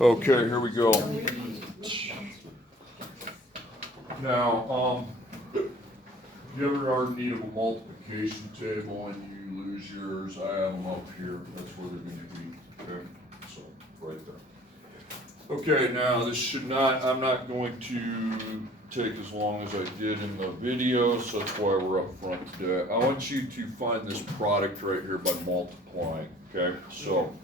Okay, here we go. Now, if you ever are in need of a multiplication table and you lose yours, I have them up here. That's where they're going to be. Okay, so right there. Okay, now this should not, I'm not going to take as long as I did in the video, so that's why we're up front today. I want you to find this product right here by multiplying, okay? So,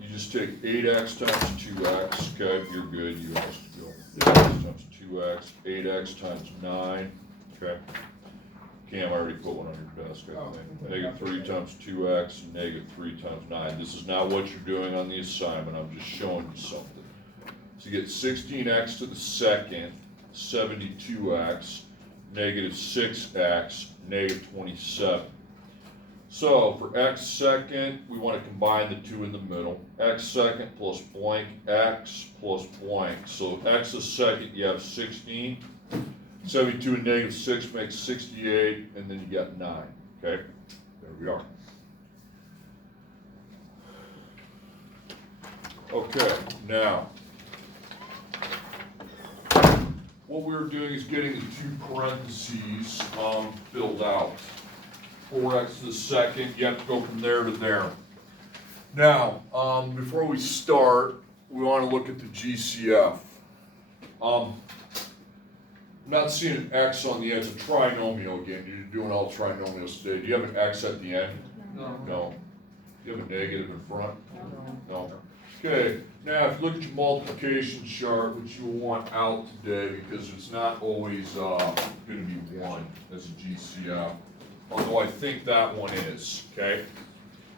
you just take 8x times 2x, okay? You're good, you have to go. 8x times 2x, 8x times 9, okay? Cam, I already put one on your desk, I think. Negative 3 times 2x, negative 3 times 9. This is not what you're doing on the assignment, I'm just showing you something. So you get 16x to the second, 72x, negative 6x, negative 27. So for x second, we want to combine the two in the middle. X second plus blank, x plus blank. So x is second, you have 16. 72 and negative 6 makes 68, and then you got 9. Okay, there we are. Okay, now, what we're doing is getting the two parentheses filled out. 4x to the second, you have to go from there to there. Now, before we start, we want to look at the GCF. I'm not seeing an x on the end. It's a trinomial again. You're doing all trinomials today. Do you have an x at the end? No. No. Do you have a negative in front? No. Okay, now if you look at your multiplication chart, which you'll want out today because it's not always going to be 1 as a GCF. Although I think that one is, okay?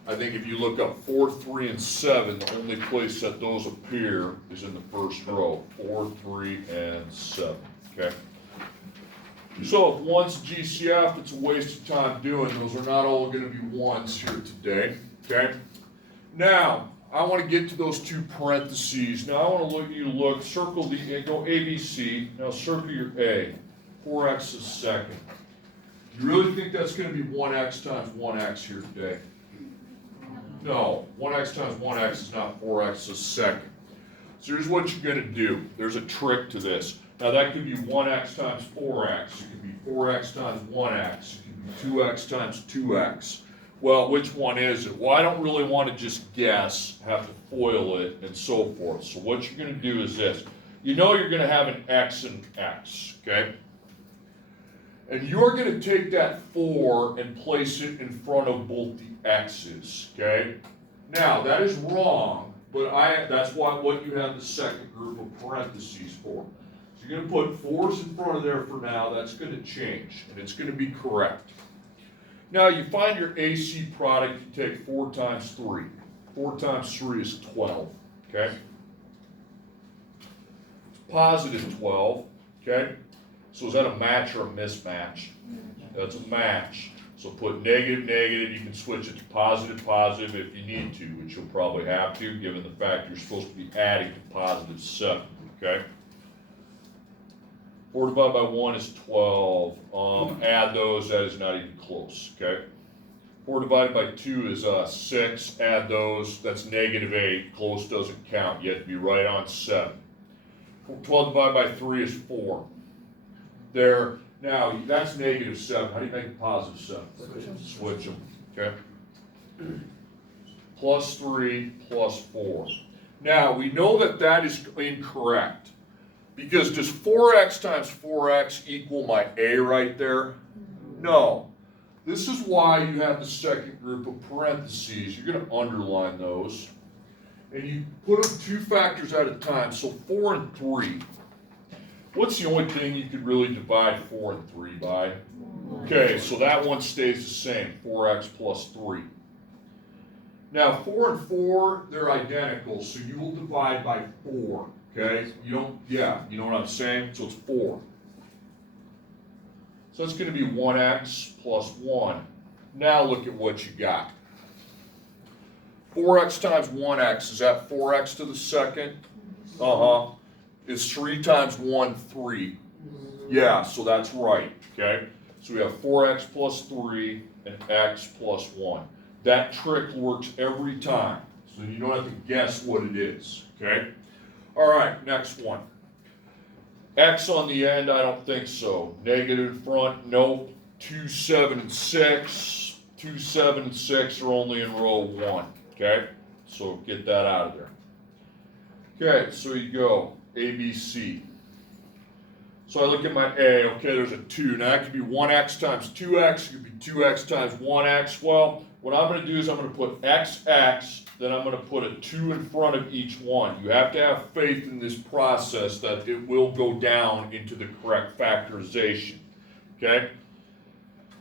I think if you look up 4, 3, and 7, the only place that those appear is in the first row. 4, 3, and 7, okay? So if 1's a GCF, it's a waste of time doing. Those are not all going to be 1s here today, okay? Now, I want to get to those two parentheses. Now I want to look, circle the, go ABC. Now circle your A. 4x is second. You really think that's going to be 1x times 1x here today? No, 1x times 1x is not 4x is second. So here's what you're going to do. There's a trick to this. Now that could be 1x times 4x. It could be 4x times 1x. It could be 2x times 2x. Well, which one is it? Well, I don't really want to just guess, have to FOIL it, and so forth. So what you're going to do is this. You know you're going to have an x and x, okay? And you're going to take that 4 and place it in front of both the x's, okay? Now, that is wrong, but that's what you have the second group of parentheses for. So you're going to put 4's in front of there for now. That's going to change, and it's going to be correct. Now, you find your AC product, you take 4 times 3. 4 times 3 is 12, okay? It's positive 12, okay? So is that a match or a mismatch? That's a match. So put negative, negative. You can switch it to positive, positive if you need to, which you'll probably have to, given the fact you're supposed to be adding to positive 7, okay? 4 divided by 1 is 12. Add those, that is not even close, okay? 4 divided by 2 is 6. Add those, that's negative 8. Close doesn't count. You have to be right on 7. 12 divided by 3 is 4. There, now that's negative 7. How do you make it positive 7? Switch them, okay? Plus 3, plus 4. Now, we know that that is incorrect. Because does 4x times 4x equal my a right there? No. This is why you have the second group of parentheses. You're going to underline those. And you put them 2 factors at a time, so 4 and 3. What's the only thing you could really divide 4 and 3 by? Okay, so that one stays the same, 4x plus 3. Now 4 and 4, they're identical, so you will divide by 4. Okay, you know what I'm saying? So it's 4. So that's going to be 1x plus 1. Now look at what you got. 4x times 1x, is that 4x to the second? Is 3 times 1, 3? Yeah, so that's right, okay? So we have 4x plus 3 and x plus 1. That trick works every time. So you don't have to guess what it is, okay? All right, next one. X on the end, I don't think so. Negative in front, nope. 2, 7, and 6. 2, 7, and 6 are only in row 1, okay? So get that out of there. Okay, so you go, A, B, C. So I look at my A, okay, there's a 2. Now that could be 1x times 2x, it could be 2x times 1x. Well, what I'm going to do is I'm going to put xx, then I'm going to put a 2 in front of each one. You have to have faith in this process that it will go down into the correct factorization, okay?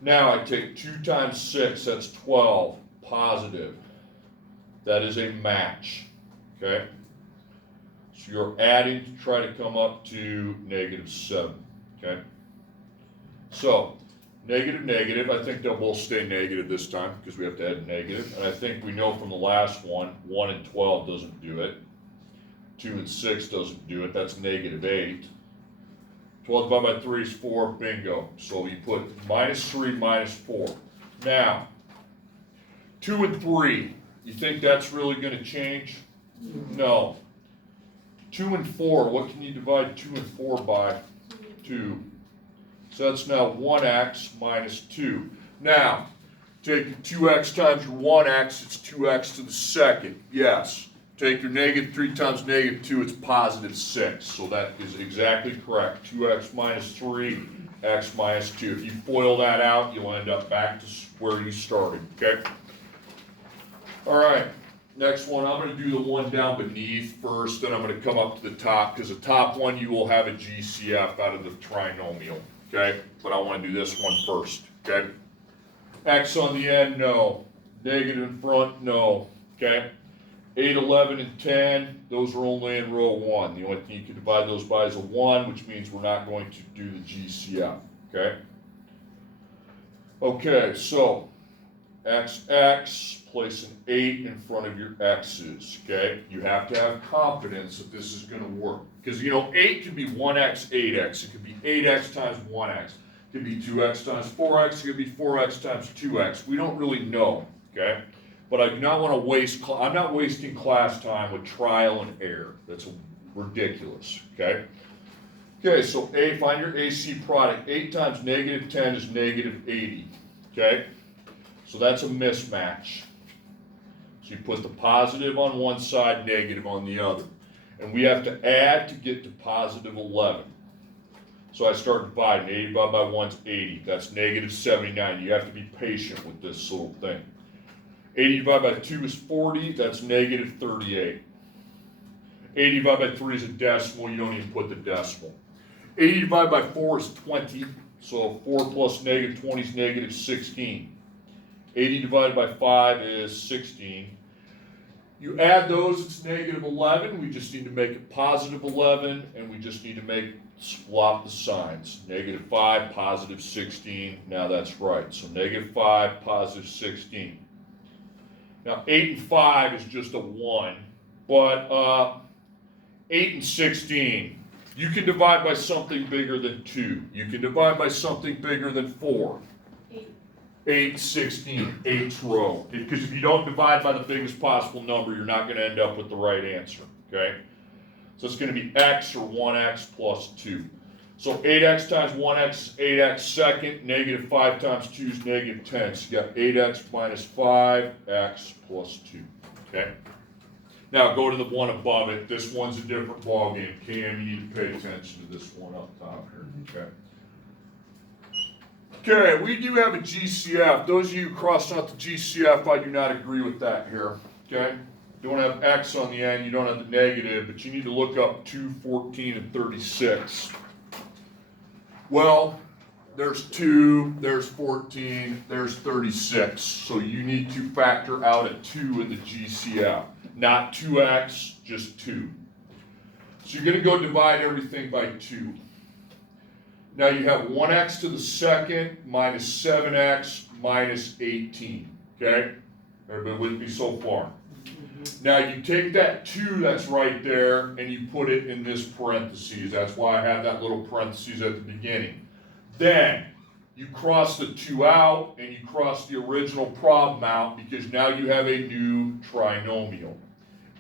Now I take 2 times 6, that's 12, positive. That is a match, okay? So you're adding to try to come up to negative 7, okay? So, negative, negative, I think they'll both stay negative this time because we have to add negative. And I think we know from the last one, 1 and 12 doesn't do it. 2 and 6 doesn't do it, that's negative 8. 12 divided by 3 is 4, bingo. So you put minus 3, minus 4. Now, 2 and 3, you think that's really going to change? No. 2 and 4, what can you divide 2 and 4 by? 2. So that's now 1x minus 2. Now, take your 2x times your 1x, it's 2x to the second. Yes. Take your negative 3 times negative 2, it's positive 6. So that is exactly correct. 2x minus 3, x minus 2. If you FOIL that out, you'll end up back to where you started, okay? All right. Next one, I'm going to do the one down beneath first, then I'm going to come up to the top, because the top one you will have a GCF out of the trinomial, okay? But I want to do this one first, okay? X on the end, no. Negative in front, no, okay? 8, 11, and 10, those are only in row 1. The only thing you can divide those by is a 1, which means we're not going to do the GCF, okay? Okay, so XX, place an 8 in front of your X's, okay? You have to have confidence that this is going to work. Because, you know, 8 could be 1x, 8x. It could be 8x times 1x. It could be 2x times 4x. It could be 4x times 2x. We don't really know, okay? But I do not want to waste, I'm not wasting class time with trial and error. That's ridiculous, okay? Okay, so A, find your AC product. 8 times negative 10 is negative 80, okay? So that's a mismatch. So you put the positive on one side, negative on the other. And we have to add to get to positive 11. So I start dividing. 80 divided by 1 is 80. That's negative 79. You have to be patient with this little thing. 80 divided by 2 is 40. That's negative 38. 80 divided by 3 is a decimal. You don't even put the decimal. 80 divided by 4 is 20. So 4 plus negative 20 is negative 16. 80 divided by 5 is 16. You add those, it's negative 11. We just need to make it positive 11, and we just need to swap the signs. Negative 5, positive 16. Now that's right. So negative 5, positive 16. Now 8 and 5 is just a 1, but 8 and 16, you can divide by something bigger than 2. You can divide by something bigger than 4. 8, 16, 8th row. Because if you don't divide by the biggest possible number, you're not going to end up with the right answer, okay? So it's going to be x or 1x plus 2. So 8x times 1x is 8x second, negative 5 times 2 is negative 10. So you got 8x minus 5x plus 2, okay? Now go to the one above it. This one's a different ballgame. Cam, you need to pay attention to this one up top here, okay? Okay, we do have a GCF. Those of you who crossed out the GCF, I do not agree with that here, okay? You don't have X on the end, you don't have the negative, but you need to look up 2, 14, and 36. Well, there's 2, there's 14, there's 36. So you need to factor out a 2 in the GCF. Not 2x, just 2. So you're going to go divide everything by 2. Now you have 1x to the second minus 7x minus 18, okay? Everybody with me so far? Now you take that 2 that's right there and you put it in this parentheses. That's why I have that little parentheses at the beginning. Then you cross the 2 out and you cross the original problem out because now you have a new trinomial.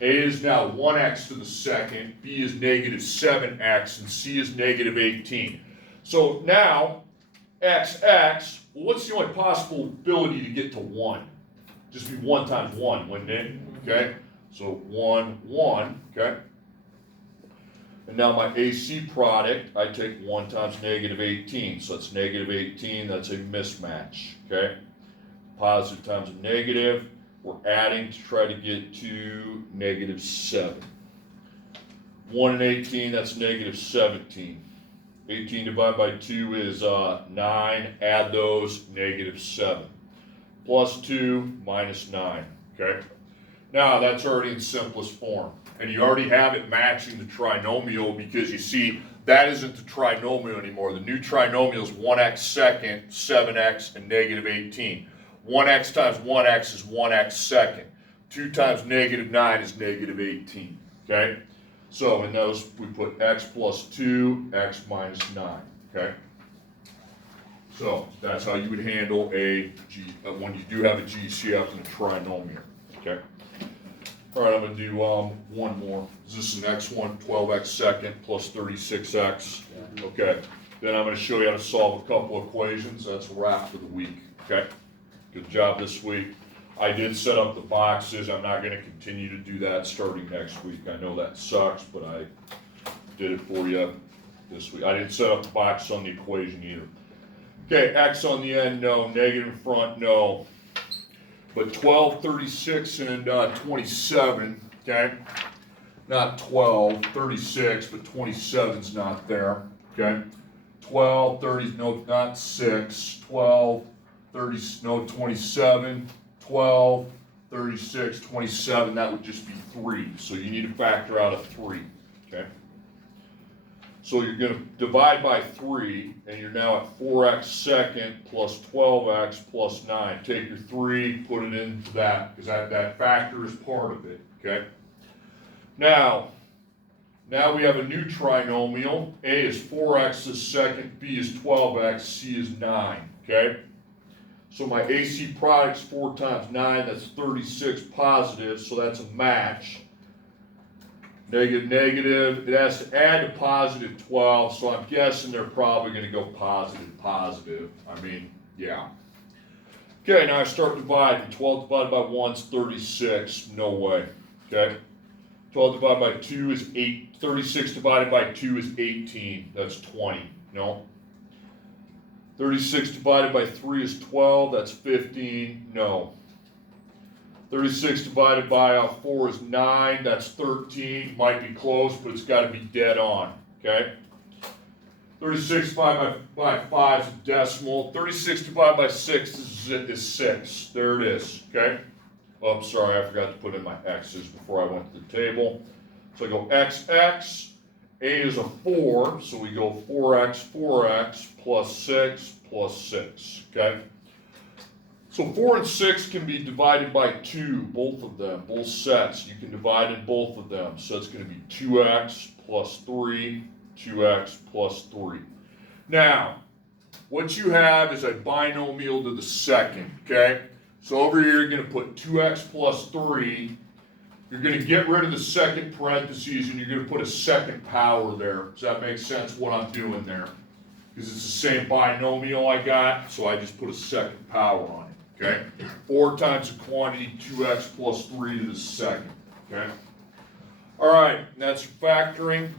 A is now 1x to the second, B is negative 7x, and C is negative 18. So now, xx, well, what's the only possibility to get to 1? Just be 1 times 1, wouldn't it? Okay, so 1, 1, okay? And now my AC product, I take 1 times negative 18, so that's negative 18, that's a mismatch, okay? Positive times a negative, we're adding to try to get to negative 7. 1 and 18, that's negative 17. 18 divided by 2 is 9, add those, negative 7. Plus 2, minus 9, okay? Now, that's already in simplest form. And you already have it matching the trinomial because you see, that isn't the trinomial anymore. The new trinomial is 1x second, 7x, and negative 18. 1x times 1x is 1x second. 2 times negative 9 is negative 18, okay? So in those, we put x plus 2, x minus 9, okay? So that's how you would handle when you do have a GCF and a trinomial, okay? All right, I'm going to do one more. Is this the next one? 12x second plus 36x. Okay. Then I'm going to show you how to solve a couple equations. That's a wrap for the week, okay? Good job this week. I did set up the boxes. I'm not going to continue to do that starting next week. I know that sucks, but I did it for you this week. I didn't set up the box on the equation either. Okay, x on the end, no. Negative in front, no. But 12, 36, and 27, okay? Not 12, 36, but 27's not there, okay? 12, 30, no, not 6, 12, 30, no, 27, 12, 36, 27, that would just be 3. So you need to factor out a 3, okay? So you're going to divide by 3, and you're now at 4x second plus 12x plus 9. Take your 3, put it into that, because that factor is part of it, okay? Now we have a new trinomial. A is 4x is second, B is 12x, C is 9, okay? So my AC product's 4 times 9, that's 36 positive, so that's a match. Negative, negative, it has to add to positive 12, so I'm guessing they're probably going to go positive, positive. I mean, yeah. Okay, now I start dividing. 12 divided by 1 is 36, no way, okay? 12 divided by 2 is 8, 36 divided by 2 is 18, that's 20, no. 36 divided by 3 is 12, that's 15, no. 36 divided by 4 is 9, that's 13, might be close, but it's got to be dead on, okay? 36 divided by 5 is a decimal, 36 divided by 6 is 6, there it is, okay? Oh, I'm sorry, I forgot to put in my x's before I went to the table. So I go xx, a is a 4, so we go 4x plus 6, okay? So 4 and 6 can be divided by 2, both of them, both sets. You can divide in both of them. So it's going to be 2x plus 3, 2x plus 3. Now, what you have is a binomial to the second, okay? So over here, you're going to put 2x plus 3. You're going to get rid of the second parentheses, and you're going to put a second power there. Does that make sense what I'm doing there? Because it's the same binomial I got, so I just put a second power on it. Okay, 4 times the quantity, 2x plus 3 to the second, okay? All right, that's your factoring.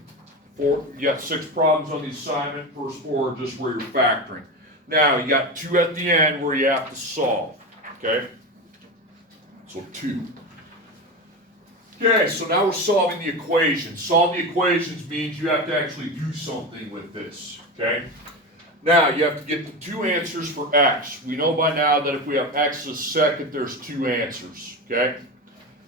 You got 6 problems on the assignment. First 4 are just where you're factoring. Now, you got 2 at the end where you have to solve, okay? So 2. Okay, so now we're solving the equations. Solve the equations means you have to actually do something with this, okay? Now, you have to get the 2 answers for x. We know by now that if we have x as second, there's 2 answers, okay?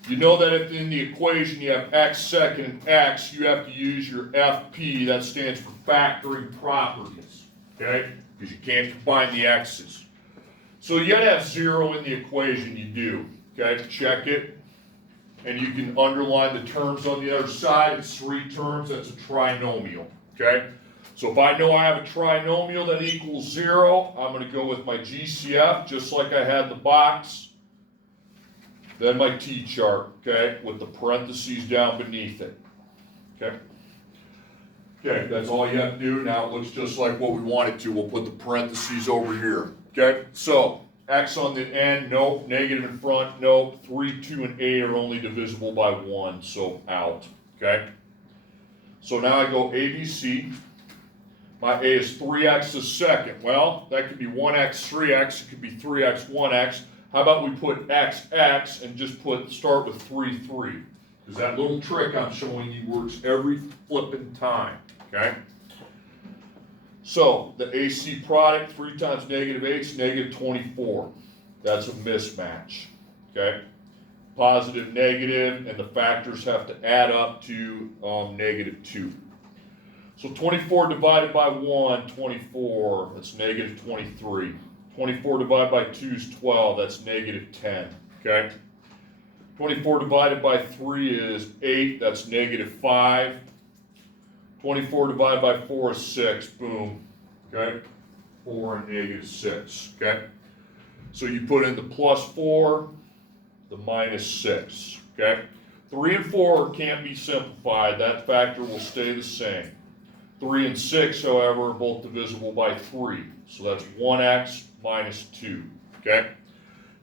You know that if in the equation you have x second and x, you have to use your FP, that stands for factoring properties, okay? Because you can't combine the x's. So you gotta have 0 in the equation, you do, okay? Check it. And you can underline the terms on the other side. It's 3 terms, that's a trinomial, okay? So if I know I have a trinomial that equals 0, I'm going to go with my GCF, just like I had the box. then my t-chart, okay, with the parentheses down beneath it, okay? Okay, that's all you have to do. Now it looks just like what we want it to. We'll put the parentheses over here, okay? So, x on the end, nope. Negative in front, nope. 3, 2, and 8 are only divisible by 1, so out, okay? So now I go ABC. My A is 3x a second. Well, that could be 1x, 3x. It could be 3x, 1x. How about we put x, x, and just start with 3, 3. Because that little trick I'm showing you works every flipping time, okay? So, the AC product, 3 times negative 8 is negative 24. That's a mismatch, okay? Positive, negative, and the factors have to add up to negative 2. So 24 divided by 1, 24, that's negative 23. 24 divided by 2 is 12, that's negative 10, okay? 24 divided by 3 is 8, that's negative 5. 24 divided by 4 is 6, boom, okay? 4 and negative 6, okay? So you put in the plus 4, the minus 6, okay? 3 and 4 can't be simplified, that factor will stay the same. 3 and 6, however, are both divisible by 3, so that's 1x minus 2, okay?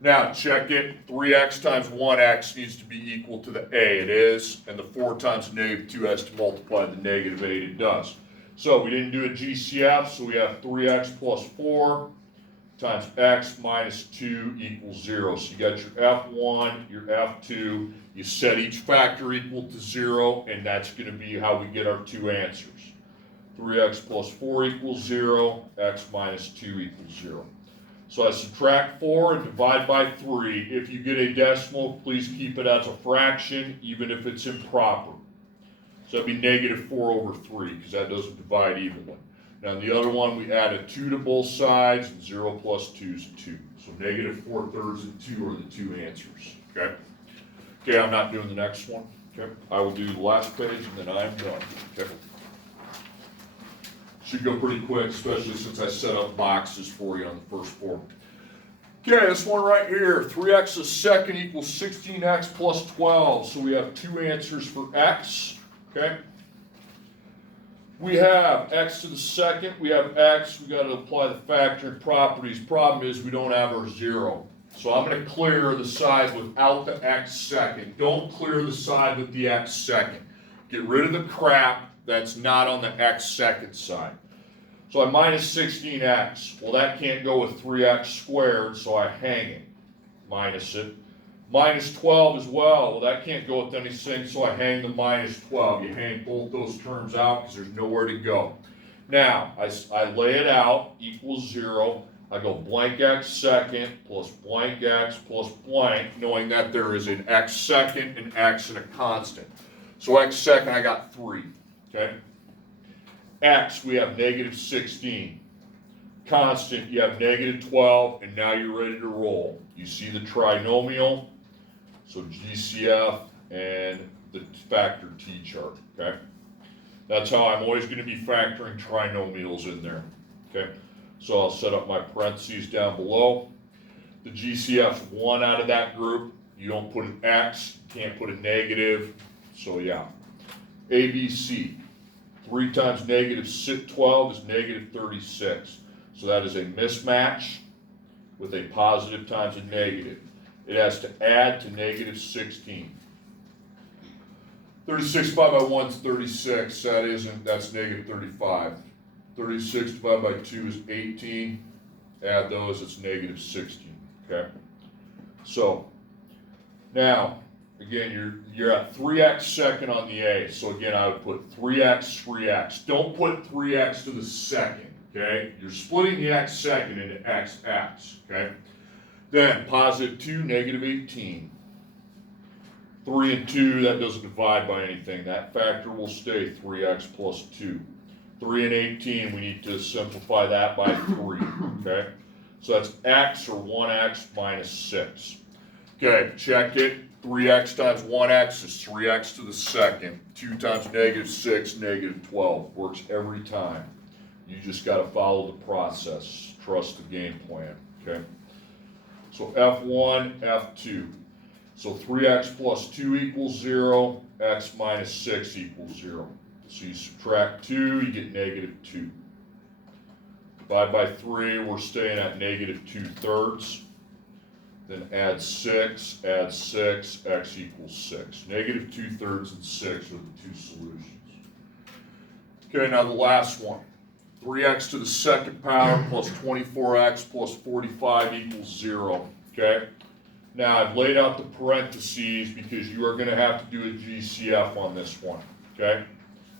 Now, check it, 3x times 1x needs to be equal to the a, it is, and the 4 times negative 2 has to multiply the negative 8, it does. So we didn't do a GCF, so we have 3x plus 4 times x minus 2 equals 0. So you got your F1, your F2, you set each factor equal to 0, and that's going to be how we get our two answers. 3x plus 4 equals 0, x minus 2 equals 0. So I subtract 4 and divide by 3. If you get a decimal, please keep it as a fraction, even if it's improper. So that'd be negative 4 over 3, because that doesn't divide evenly. Now the other one, we add a 2 to both sides, and 0 plus 2 is 2. So negative 4/3 and 2 are the two answers, okay? Okay, I'm not doing the next one, okay? I will do the last page, and then I'm done, okay? Should go pretty quick, especially since I set up boxes for you on the first 4. Okay, this one right here, 3x a second equals 16x plus 12. So we have two answers for x, okay? We have x to the second, we have x, we got to apply the factoring properties. Problem is we don't have our 0. So I'm going to clear the side without the x second. Don't clear the side with the x second. Get rid of the crap that's not on the x second side. So I minus 16x. Well, that can't go with 3x squared, so I hang it. Minus it. Minus 12 as well. Well, that can't go with anything, so I hang the minus 12. You hang both those terms out because there's nowhere to go. Now, I lay it out, equals 0. I go blank x second plus blank x plus blank, knowing that there is an x second, an x, and a constant. So x second, I got 3, okay? X, we have negative 16. Constant, you have negative 12, and now you're ready to roll. You see the trinomial, so GCF and the factor t-chart, okay? That's how I'm always going to be factoring trinomials in there, okay? So I'll set up my parentheses down below. The GCF's 1 out of that group. You don't put an X, can't put a negative, so yeah. ABC, 3 times negative 12 is negative 36. So that is a mismatch with a positive times a negative. It has to add to negative 16. 36 divided by 1 is 36. That's negative 35. 36 divided by 2 is 18. Add those, it's negative 16. Okay? So, now, again, you're at 3x second on the A. So again, I would put 3x, 3x. Don't put 3x to the second, okay? You're splitting the x second into x, x, okay? Then, positive 2, negative 18. 3 and 2, that doesn't divide by anything. That factor will stay 3x plus 2. 3 and 18, we need to simplify that by 3, okay? So that's x, or 1x minus 6. Okay, check it. 3x times 1x is 3x to the second. 2 times negative 6, negative 12. Works every time. You just got to follow the process. Trust the game plan, okay? So F1, F2. So 3x plus 2 equals 0, x minus 6 equals 0. So you subtract 2, you get negative 2. Divide by 3, we're staying at negative 2/3. Then add 6, x equals 6. Negative 2/3 and 6 are the two solutions. Okay, now the last one. 3x to the second power plus 24x plus 45 equals 0. Okay? Now I've laid out the parentheses because you are going to have to do a GCF on this one. Okay?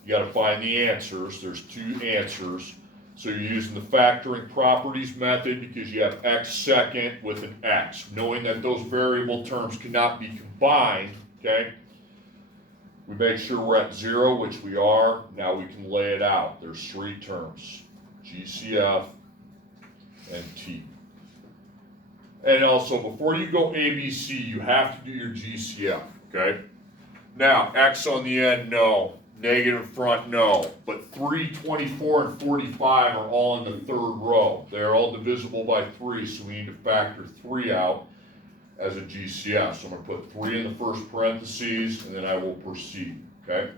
You got to find the answers. There's two answers. So you're using the factoring properties method because you have x second with an x. Knowing that those variable terms cannot be combined, okay? We make sure we're at 0, which we are. Now we can lay it out. There's three terms, GCF and T. And also, before you go ABC, you have to do your GCF, okay? Now, x on the end, no. Negative front, no. But 3, 24, and 45 are all in the third row. They're all divisible by 3, so we need to factor 3 out as a GCF. So I'm going to put 3 in the first parentheses, and then I will proceed, okay?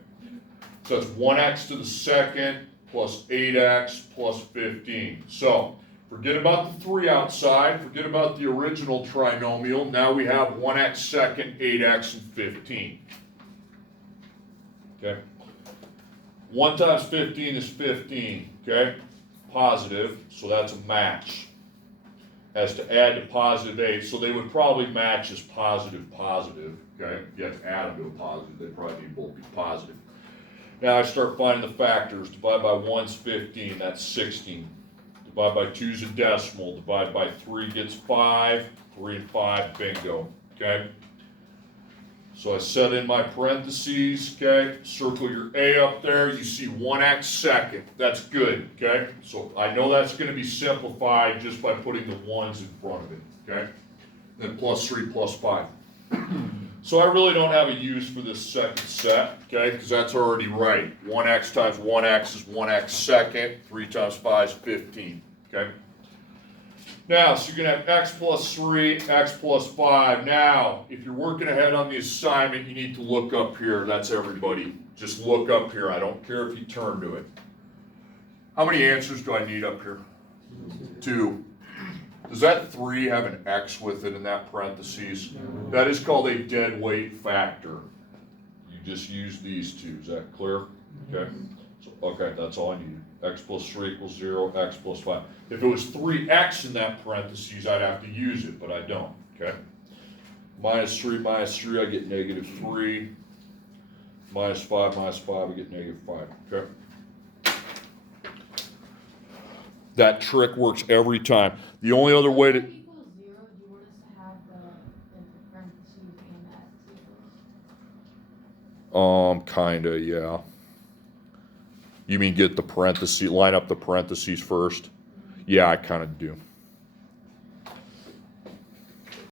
So that's 1x to the second plus 8x plus 15. So forget about the 3 outside. Forget about the original trinomial. Now we have 1x second, 8x, and 15. Okay? 1 times 15 is 15, okay? Positive, so that's a match. Has to add to positive 8, so they would probably match as positive, positive, okay? You have to add them to a positive, they probably need both be positive. Now I start finding the factors. Divide by 1 is 15, that's 16. Divide by 2 is a decimal. Divide by 3 gets 5, 3 and 5, bingo, okay? So I set in my parentheses, okay? Circle your A up there. You see 1x second. That's good, okay? So I know that's going to be simplified just by putting the 1s in front of it, okay? Then plus 3 plus 5. So I really don't have a use for this second set, okay? Because that's already right. 1x times 1x is 1x second. 3 times 5 is 15, okay? Now, so you're going to have x plus 3, x plus 5. Now, if you're working ahead on the assignment, you need to look up here. That's everybody. Just look up here. I don't care if you turn to it. How many answers do I need up here? 2. Does that 3 have an x with it in that parentheses? That is called a dead weight factor. You just use these two. Is that clear? Okay. So, okay, that's all I need. X plus 3 equals 0, x plus 5. If it was 3x in that parentheses, I'd have to use it, but I don't, okay? Minus 3, I get negative 3. Minus 5, I get negative 5, okay? That trick works every time. The only other way to... Equals 0, do you want us to have the parentheses and that 0? Kinda, yeah. You mean get the parentheses, line up the parentheses first? Yeah, I kind of do.